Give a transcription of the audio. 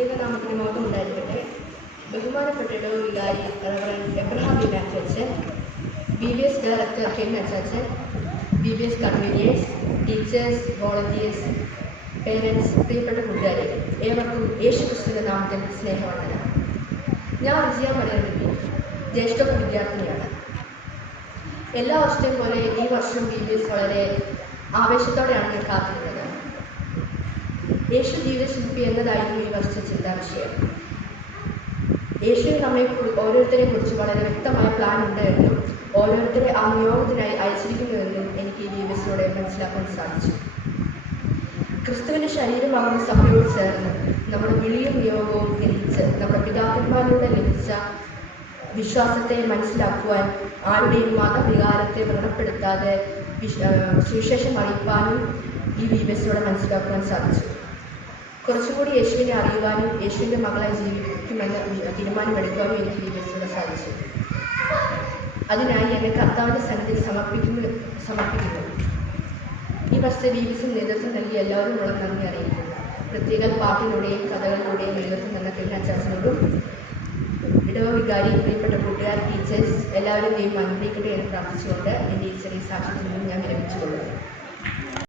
ദൈവനാമത്തിന് മഹത്വം ഉണ്ടായിരിക്കട്ടെ. ബഹുമാനപ്പെട്ട വികാരി റവറൻ എബ്രഹാം അച്ചാച്ചൻ, BBS ഡയറക്ടർ കെൻ അച്ചാച്ചൻ, BBS കൺവീനിയേഴ്സ്, ടീച്ചേഴ്സ്, വോളണ്ടിയേഴ്സ്, പേരൻസ്, പ്രിയപ്പെട്ട കൂട്ടുകാരെ, ഏവർക്കും യേശുക്രിസ്തുവിന്റെ നാമത്തിൽ സ്നേഹവന്ദനം. ഞാൻ വിജയ മലയാളി, ജ്യേഷ്ഠ വിദ്യാർത്ഥിനിയാണ്. എല്ലാ വർഷത്തെയും പോലെ ഈ വർഷം BBS വളരെ ആവേശത്തോടെയാണ് ഞാൻ കാത്തിരുന്നത്. യേശു ജീവിതശില്പി എന്നതായിരുന്നു ഈ വർഷത്തെ ചിന്താവിഷയം. യേശുവിന് നമ്മെ ഓരോരുത്തരെയും കുറിച്ച് വളരെ വ്യക്തമായ പ്ലാൻ ഉണ്ട് എന്നും ഓരോരുത്തരെ ആ നിയോഗത്തിനായി അയച്ചിരിക്കുന്നുവെന്നും എനിക്ക് ഈ BBSലൂടെ മനസ്സിലാക്കാൻ സാധിച്ചു. ക്രിസ്തുവിന്റെ ശരീരമാകുന്ന സഭയോട് ചേർന്ന് നമ്മുടെ വിളിയും നിയോഗവും ഗ്രഹിച്ച് നമ്മുടെ പിതാക്കന്മാരിലൂടെ ലഭിച്ച വിശ്വാസത്തെ മനസ്സിലാക്കുവാൻ, ആരുടെയും മതവികാരത്തെ വ്രണപ്പെടുത്താതെ സുവിശേഷം അറിയിപ്പാനും ഈ BBSലൂടെ മനസ്സിലാക്കുവാൻ സാധിച്ചു. കുറച്ചുകൂടി യേശുവിനെ അറിയുവാനും യേശുവിൻ്റെ മകളായി ജീവിക്കുമെന്ന് തീരുമാനമെടുക്കുവാനും എനിക്ക് BBSലൂടെ സാധിച്ചു. അതിനായി എന്നെ കർത്താവിൻ്റെ സന്നിധിയിൽ സമർപ്പിക്കുന്നു. ഈ വർഷത്തെ BBSന് നേതൃത്വം നൽകിയ എല്ലാവരുമുള്ള നന്ദി അറിയിക്കുന്നു. പ്രത്യേക പാട്ടിലൂടെയും കഥകളിലൂടെയും നേതൃത്വം നൽകുന്ന കെൻ അച്ചാച്ചനോടും ഇടവ വികാരി, പ്രിയപ്പെട്ട കൂട്ടുകാർ, ടീച്ചേഴ്സ് എല്ലാവരും ദൈവം അനുഗ്രഹിക്കട്ടെ എന്ന് പ്രാർത്ഥിച്ചുകൊണ്ട് എൻ്റെ ഈ ചെറിയ സാക്ഷ്യത്തിൽ നിന്നും ഞാൻ വിരമിച്ചുകൊള്ളുന്നു.